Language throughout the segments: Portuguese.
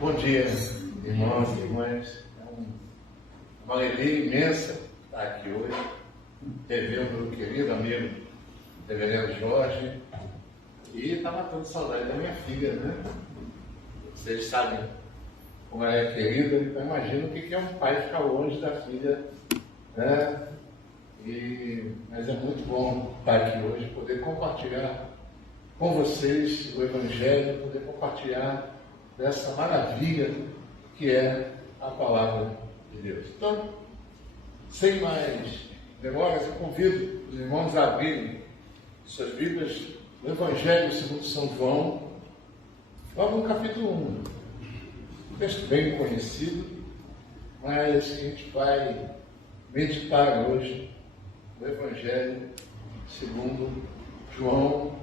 Bom dia, irmãos e irmãs. É uma alegria imensa estar aqui hoje, rever o meu querido amigo, reverendo Jorge, e está matando saudade da minha filha, né? Vocês sabem como ela é querida, então imagino o que é um pai ficar longe da filha, né? Mas é muito bom estar aqui hoje, poder compartilhar com vocês o Evangelho, poder compartilhar dessa maravilha que é a Palavra de Deus. Então, sem mais demoras, eu convido os irmãos a abrirem suas Bíblias no Evangelho segundo São João, logo no capítulo 1. Um texto bem conhecido, mas que a gente vai meditar hoje no Evangelho segundo João,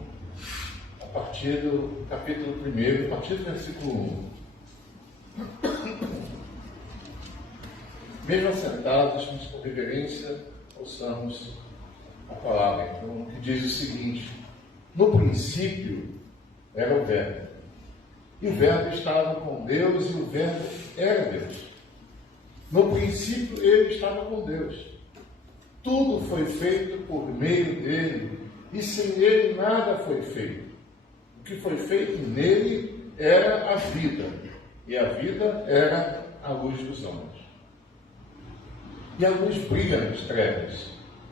a partir do capítulo 1, a partir do versículo 1. Mesmo assentados, com reverência, ouçamos a palavra. Então, que diz o seguinte: no princípio era o Verbo, e o Verbo estava com Deus, e o Verbo era Deus. No princípio ele estava com Deus. Tudo foi feito por meio dele, e sem ele nada foi feito. O que foi feito nele era a vida, e a vida era a luz dos homens. E a luz brilha nas trevas,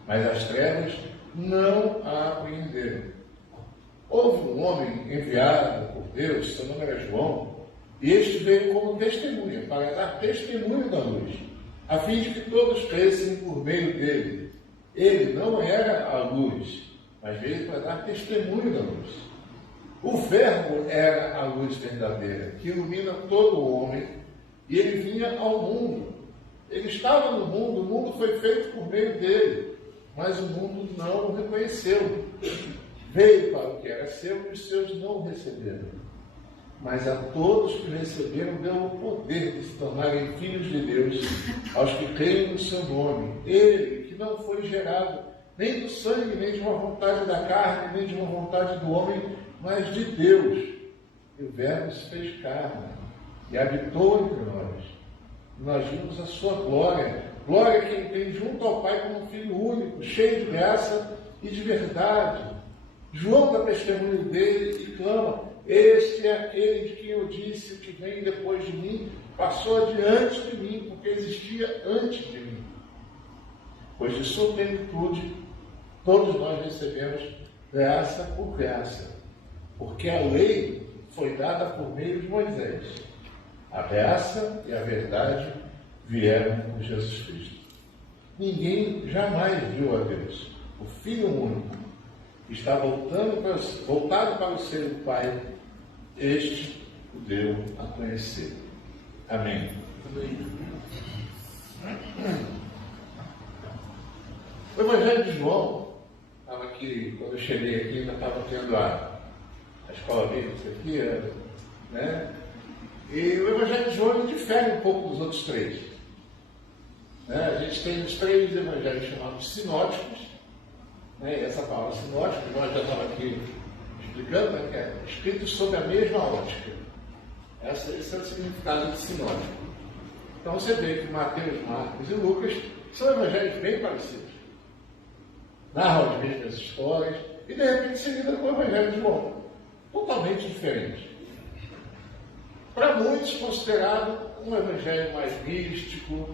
mas as trevas não a apreenderam. Houve um homem enviado por Deus, seu nome era João, e este veio como testemunha, para dar testemunho da luz, a fim de que todos crescem por meio dele. Ele não era a luz, mas veio para dar testemunho da luz. O Verbo era a luz verdadeira, que ilumina todo o homem, e ele vinha ao mundo. Ele estava no mundo, o mundo foi feito por meio dele, mas o mundo não o reconheceu. Veio para o que era seu, e os seus não o receberam. Mas a todos que receberam, deu o poder de se tornarem filhos de Deus, aos que creem no seu nome. Ele, que não foi gerado nem do sangue, nem de uma vontade da carne, nem de uma vontade do homem, mas de Deus. E o Verbo se fez carne e habitou entre nós. E nós vimos a sua glória, glória que ele tem junto ao Pai como um Filho único, cheio de graça e de verdade. João dá testemunho dele e clama: este é aquele de quem eu disse: o que vem depois de mim passou adiante de mim, porque existia antes de mim. Pois de sua plenitude todos nós recebemos graça por graça, porque a lei foi dada por meio de Moisés. A graça e a verdade vieram por Jesus Cristo. Ninguém jamais viu a Deus. O Filho único está voltado para o seio do Pai, este o deu a conhecer. Amém. O Evangelho de João, estava aqui, quando eu cheguei aqui, ainda estava tendo a escola bíblica aqui, né? E o Evangelho de João difere um pouco dos outros três. Né? A gente tem os três evangelhos chamados sinóticos, né? E essa palavra sinótico, nós já estávamos aqui explicando, né? Que é escritos sob a mesma ótica. Esse é o significado de sinótico. Então você vê que Mateus, Marcos e Lucas são evangelhos bem parecidos. Narram as mesmas histórias e de repente se lida com o Evangelho de João, totalmente diferente. Para muitos considerado um evangelho mais místico,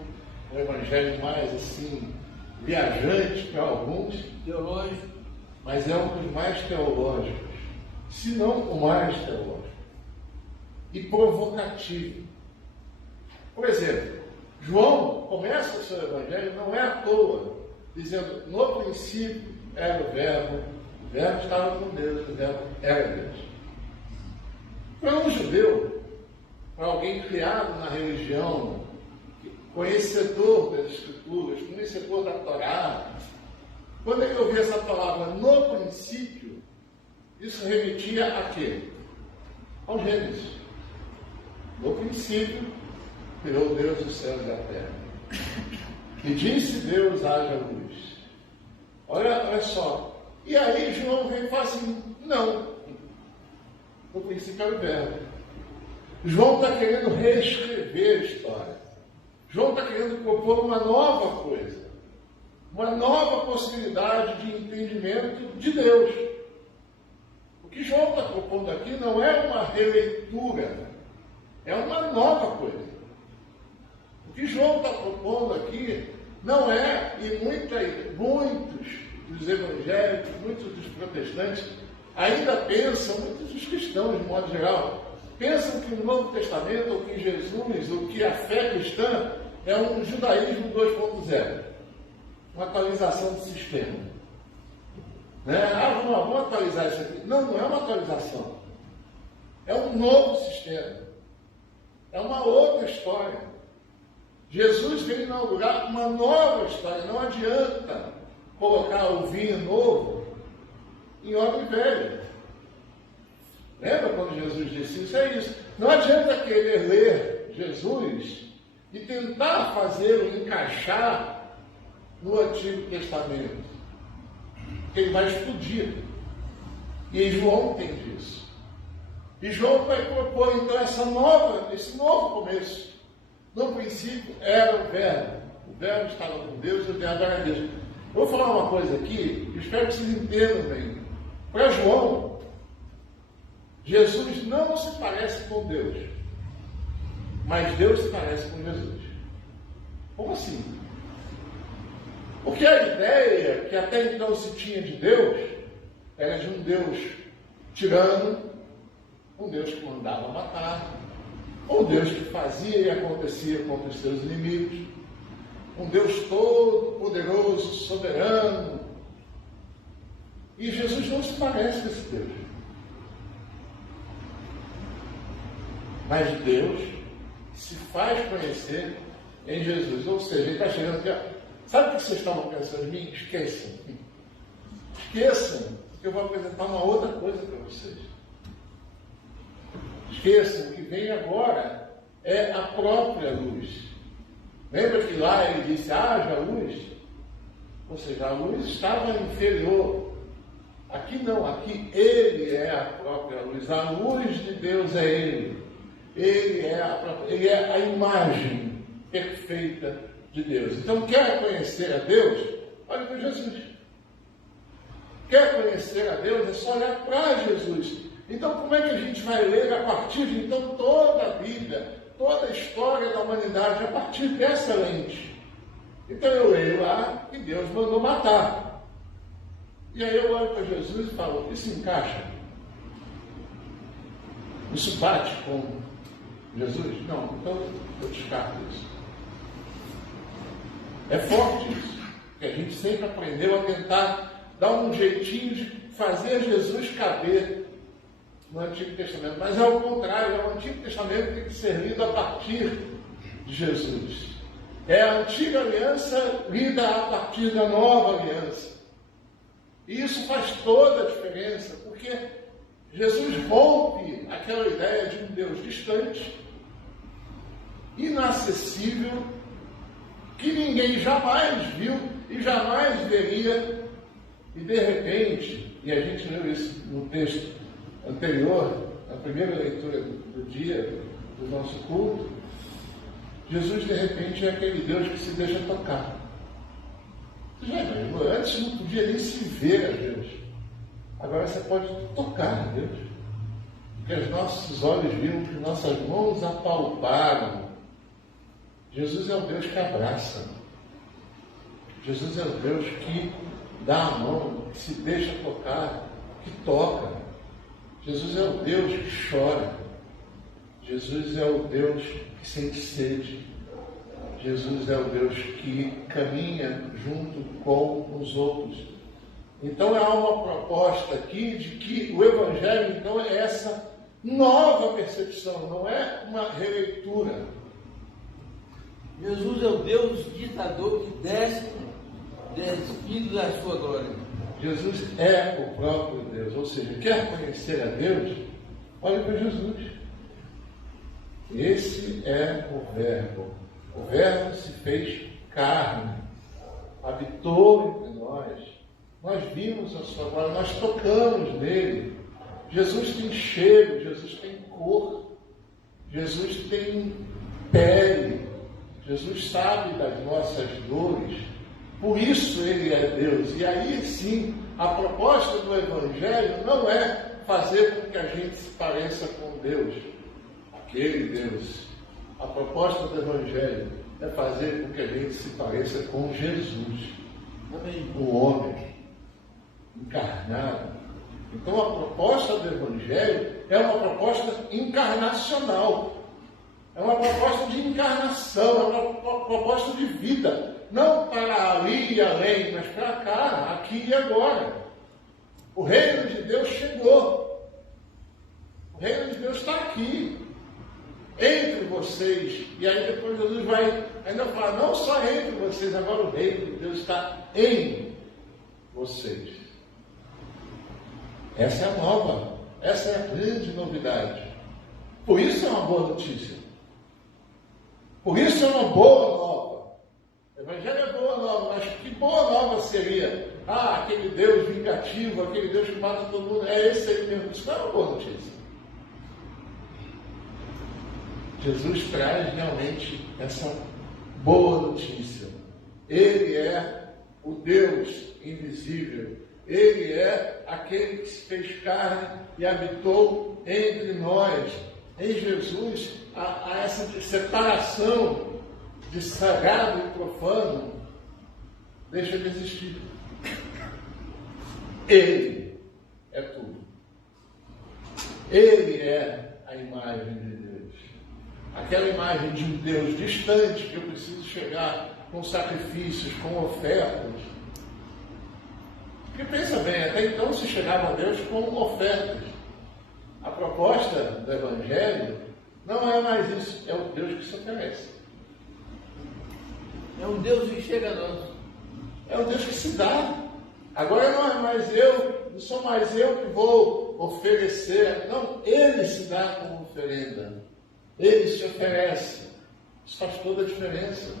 um evangelho mais assim, viajante para alguns, teológico, mas é um dos mais teológicos, se não o mais teológico, e provocativo. Por exemplo, João começa o seu evangelho, não é à toa, dizendo: no princípio era o Verbo estava com Deus, o Verbo era Deus. Para um judeu, para alguém criado na religião, conhecedor das Escrituras, conhecedor da Torá, quando ele ouvia essa palavra no princípio, isso remetia a quê? Ao Gênesis. No princípio, criou Deus os céus e a terra. E disse Deus: haja luz. Olha só. E aí João vem e fala assim: não. No princípio era o Verbo. João está querendo reescrever a história. João está querendo propor uma nova coisa, uma nova possibilidade de entendimento de Deus. O que João está propondo aqui não é uma releitura, é uma nova coisa. O que João está propondo aqui não é, e muitos dos evangélicos, muitos dos protestantes ainda pensam, muitos dos cristãos de modo geral, pensam que o Novo Testamento, ou que Jesus, ou que a fé cristã é um judaísmo 2.0, uma atualização do sistema. Né? Vamos atualizar isso aqui. Não, não é uma atualização. É um novo sistema. É uma outra história. Jesus veio inaugurar uma nova história. Não adianta colocar o vinho novo em odre velho. Lembra quando Jesus disse isso? É isso. Não adianta querer ler Jesus e tentar fazê-lo encaixar no Antigo Testamento. Porque ele vai explodir. E João entende isso. E João vai propor, então, esse novo começo. No princípio era o Verbo estava com Deus e o Verbo era Deus. Eu vou falar uma coisa aqui, espero que vocês entendam bem. Para João, Jesus não se parece com Deus, mas Deus se parece com Jesus. Como assim? Porque a ideia que até então se tinha de Deus era de um Deus tirano, um Deus que mandava matar, um Deus que fazia e acontecia contra os seus inimigos, um Deus todo poderoso, soberano. E Jesus não se parece com esse Deus. Mas Deus se faz conhecer em Jesus. Ou seja, ele está chegando aqui, ó. Sabe o que vocês estavam pensando em mim? Esqueçam. Esqueçam, que eu vou apresentar uma outra coisa para vocês. Esqueçam, o que vem agora é a própria luz. Lembra que lá ele disse, haja luz? Ou seja, a luz estava inferior. Aqui não, aqui ele é a própria luz. A luz de Deus é ele. Ele é a imagem perfeita de Deus. Então, quer conhecer a Deus? Olha para Jesus. Quer conhecer a Deus? É só olhar para Jesus. Então, como é que a gente vai ler a partir de então toda a Bíblia, toda a história da humanidade, a partir dessa lente? Então, eu leio lá que Deus mandou matar. E aí eu olho para Jesus e falo, isso encaixa? Isso bate com Jesus? Não, então eu descarto isso. É forte isso, que a gente sempre aprendeu a tentar dar um jeitinho de fazer Jesus caber no Antigo Testamento. Mas é o contrário, o Antigo Testamento tem que ser lido a partir de Jesus. É a antiga aliança lida a partir da nova aliança. E isso faz toda a diferença, porque Jesus rompe aquela ideia de um Deus distante, inacessível, que ninguém jamais viu e jamais veria, e de repente, e a gente leu isso no texto anterior, na primeira leitura do dia do nosso culto, Jesus de repente é aquele Deus que se deixa tocar. Você já imaginou? Antes não podia nem se ver a Deus. Agora você pode tocar a Deus. Porque os nossos olhos viram, que nossas mãos apalparam. Jesus é o Deus que abraça. Jesus é o Deus que dá a mão, que se deixa tocar, que toca. Jesus é o Deus que chora. Jesus é o Deus que sente sede. Jesus é o Deus que caminha junto com os outros. Então há uma proposta aqui de que o Evangelho, então, é essa nova percepção, não é uma releitura. Jesus é o Deus ditador que desce despido da sua glória. Jesus é o próprio Deus, ou seja, quer conhecer a Deus? Olha para Jesus. Esse é o Verbo. O Verbo se fez carne, habitou entre nós. Nós vimos a sua glória, nós tocamos nele. Jesus tem cheiro, Jesus tem cor. Jesus tem pele, Jesus sabe das nossas dores, por isso Ele é Deus. E aí sim, a proposta do Evangelho não é fazer com que a gente se pareça com Deus, aquele Deus. A proposta do Evangelho é fazer com que a gente se pareça com Jesus, o homem encarnado. Então a proposta do Evangelho é uma proposta encarnacional. É uma proposta de encarnação, é uma proposta de vida. Não para ali e além, mas para cá, aqui e agora. O reino de Deus chegou. O reino de Deus está aqui, entre vocês. E aí depois Jesus vai ainda falar, não só entre vocês, agora o reino de Deus está em vocês. Essa é a nova, essa é a grande novidade. Por isso é uma boa notícia. Por isso é uma boa nova. O Evangelho é boa nova, mas que boa nova seria? Ah, aquele Deus vingativo, aquele Deus que mata todo mundo, é esse aí mesmo. Isso não é uma boa notícia. Jesus traz realmente essa boa notícia. Ele é o Deus invisível. Ele é aquele que se fez carne e habitou entre nós. Em Jesus, há essa separação de sagrado e profano deixa de existir. Ele é tudo. Ele é a imagem de Deus. Aquela imagem de um Deus distante, que eu preciso chegar com sacrifícios, com ofertas. Porque pensa bem, até então se chegava a Deus com ofertas. A proposta do Evangelho não é mais isso, é o Deus que se oferece. É um Deus que chega a nós. É um Deus que se dá. Agora não é mais eu, não sou mais eu que vou oferecer. Não, Ele se dá como oferenda. Ele se oferece. Isso faz toda a diferença.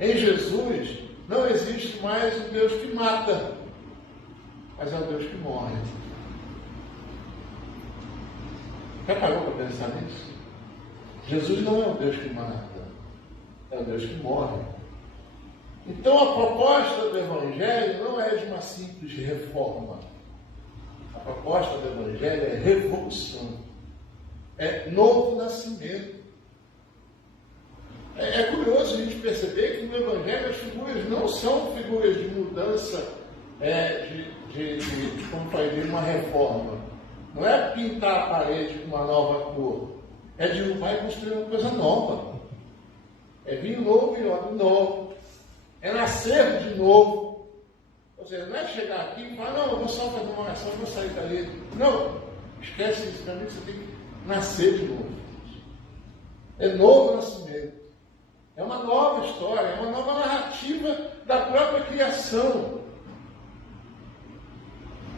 Em Jesus não existe mais um Deus que mata, mas é um Deus que morre. Já parou para pensar nisso? Jesus não é o Deus que mata, é o Deus que morre. Então a proposta do Evangelho não é de uma simples reforma. A proposta do Evangelho é revolução, é novo nascimento. É curioso a gente perceber que no Evangelho as figuras não são figuras de mudança, como falei, de uma reforma. Não é pintar a parede com uma nova cor. É de vai construir uma coisa nova. É vinho novo e óleo novo. É nascer de novo. Ou seja, não é chegar aqui e falar, não, eu vou só fazer uma oração, vou sair dali. Não, esquece isso. Para mim você tem que nascer de novo. É novo nascimento. É uma nova história, é uma nova narrativa da própria criação.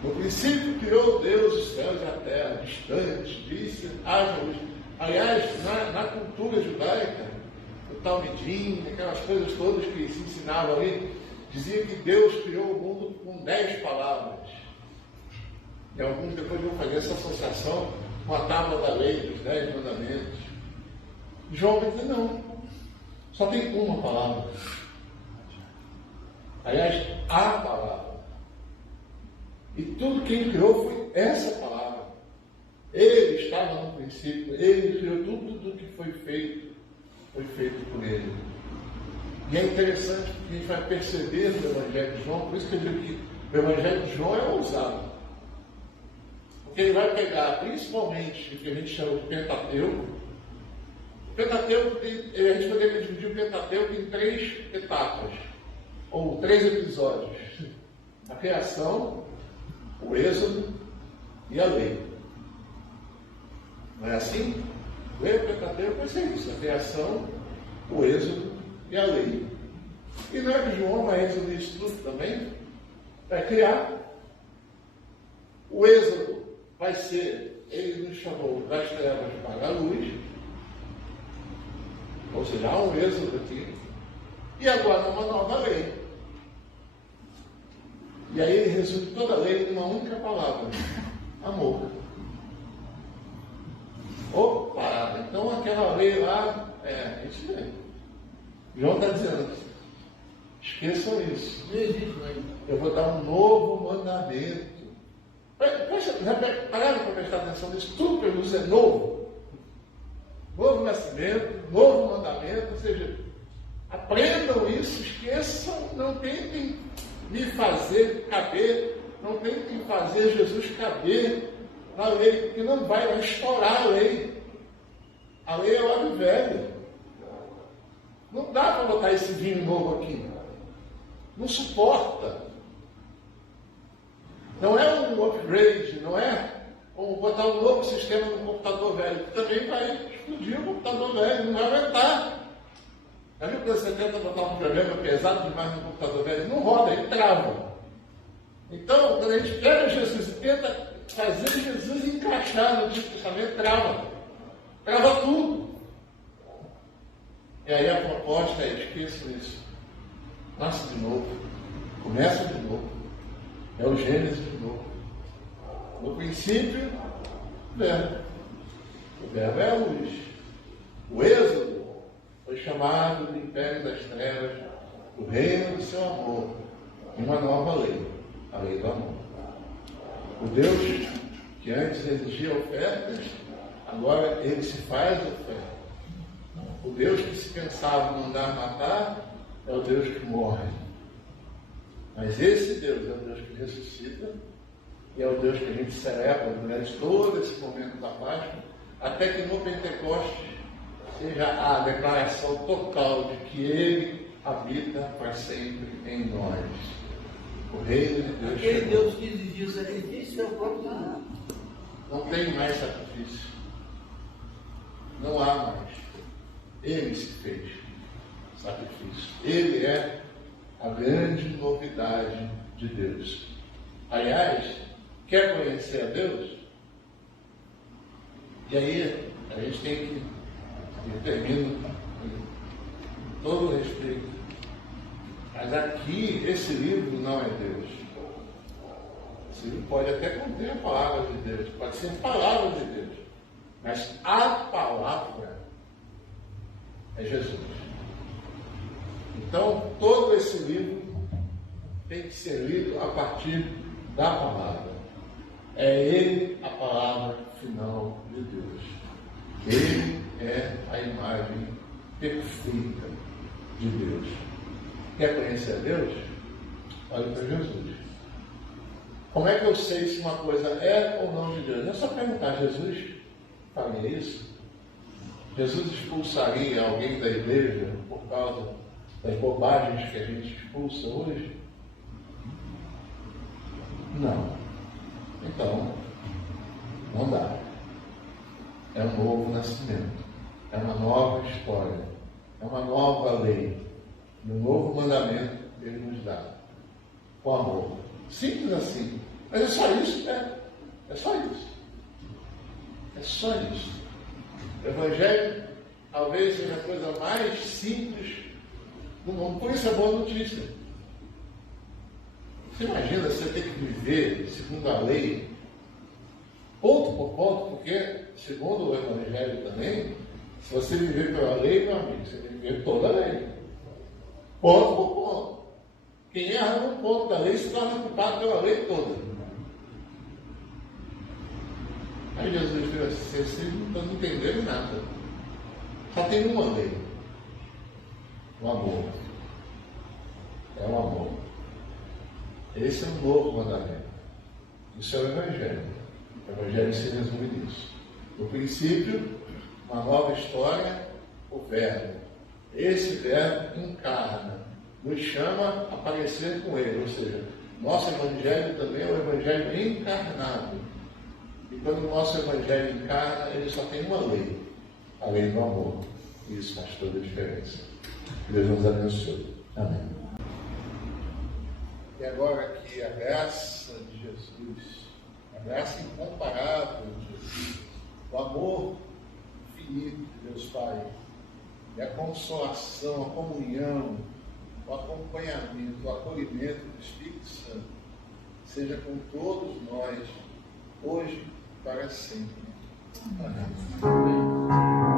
No princípio criou Deus os céus e a terra, distantes, disse, haja luz. Aliás, na cultura judaica, o Talmidim, aquelas coisas todas que se ensinavam ali, dizia que Deus criou o mundo com 10 palavras. E alguns depois vão fazer essa associação com a tábua da lei, dos 10 mandamentos. E João vai dizer, não, só tem uma palavra. Aliás, a palavra. E tudo que ele criou foi essa palavra. Ele estava no princípio, ele criou tudo que foi feito por ele. E é interessante porque a gente vai perceber no Evangelho de João, por isso que eu digo que o Evangelho de João é ousado. Porque ele vai pegar principalmente o que a gente chama de Pentateuco. O Pentateuco, a gente poderia dividir o Pentateuco em 3 etapas, ou 3 episódios. A criação, o Êxodo e a lei. Não é assim? O Pentateuco vai ser isso, a criação, o Êxodo e a lei. E não é que João vai resumir isso tudo também? Vai criar. O Êxodo vai ser, ele nos chamou das trevas para a luz, ou seja, há um Êxodo aqui. E agora uma nova lei. E aí ele resume toda a lei numa única palavra: amor. Opa! então aquela lei lá, é isso mesmo. João está dizendo, esqueçam isso. Não existe mais. Eu vou dar um novo mandamento. Pararam para prestar atenção nisso? Tudo para Jesus é novo. Novo nascimento, novo mandamento, ou seja, aprendam isso, esqueçam, não tentem me fazer caber, não tentem fazer Jesus caber na lei, porque não vai estourar a lei. A lei é o óleo velho. Não dá para botar esse vinho novo aqui. Não suporta. Não é um upgrade, não é como botar um novo sistema no computador velho, que também vai explodir o computador velho, não vai aguentar. Já viu quando você tenta botar um programa pesado demais no computador velho? Não roda, ele trava. Então, quando a gente pega Jesus e tenta fazer Jesus encaixar no Antigo Testamento, trava. Trava tudo. E aí a proposta é, esqueçam isso. Nasce de novo. Começa de novo. É o Gênesis de novo. No princípio, o Verbo. O Verbo é a luz. O Êxodo foi chamado de Império das Trevas, o reino do seu amor, uma nova lei, a lei do amor. O Deus que antes exigia ofertas, agora ele se faz oferta. O Deus que se pensava em mandar matar, é o Deus que morre. Mas esse Deus é o Deus que ressuscita e é o Deus que a gente celebra durante todo esse momento da Páscoa, até que no Pentecostes seja a declaração total de que Ele habita para sempre em nós. O reino de Deus Aquele chegou. Deus que exigia o sacrifício é o próprio Jesus. Não tem mais sacrifício. Não há mais. Ele se fez sacrifício. Ele é a grande novidade de Deus. Aliás, quer conhecer a Deus? E aí a gente tem que, eu termino com todo o respeito, mas aqui esse livro não é Deus. Esse livro pode até conter a palavra de Deus, pode ser palavra de Deus, mas a palavra é Jesus. Então, todo esse livro tem que ser lido a partir da palavra. É Ele a palavra final de Deus. Ele é a imagem perfeita de Deus. Quer conhecer a Deus? Olhe para Jesus. Como é que eu sei se uma coisa é ou não de Deus? É só perguntar a Jesus. Faria isso? Jesus expulsaria alguém da igreja por causa das bobagens que a gente expulsa hoje? Não. Então, não dá. É um novo nascimento. É uma nova história. É uma nova lei. E um novo mandamento que Ele nos dá. O amor. Simples assim. Mas é só isso? É só isso. É só isso. O Evangelho talvez seja a coisa mais simples do mundo. Por isso é boa notícia. Você imagina você ter que viver segundo a lei, ponto por ponto, porque, segundo o Evangelho também, se você viver pela lei, meu amigo, você tem que viver toda a lei. Ponto por ponto. Quem erra no ponto da lei se torna culpado pela lei toda. Aí Jesus disse assim, vocês não estão entendendo nada. Só tem uma lei. O amor. É o amor. Esse é um novo mandamento. Isso é o Evangelho. O Evangelho se resume nisso. No princípio, uma nova história, o Verbo. Esse Verbo encarna, nos chama a parecer com Ele. Ou seja, nosso Evangelho também é o Evangelho encarnado. E quando o nosso Evangelho encarna, ele só tem uma lei. A lei do amor. Isso faz toda a diferença. Que Deus nos abençoe. Amém. E agora que a graça de Jesus, a graça incomparável de Jesus, o amor infinito de Deus Pai, e a consolação, a comunhão, o acompanhamento, o acolhimento do Espírito Santo, seja com todos nós, hoje e para sempre. Amém.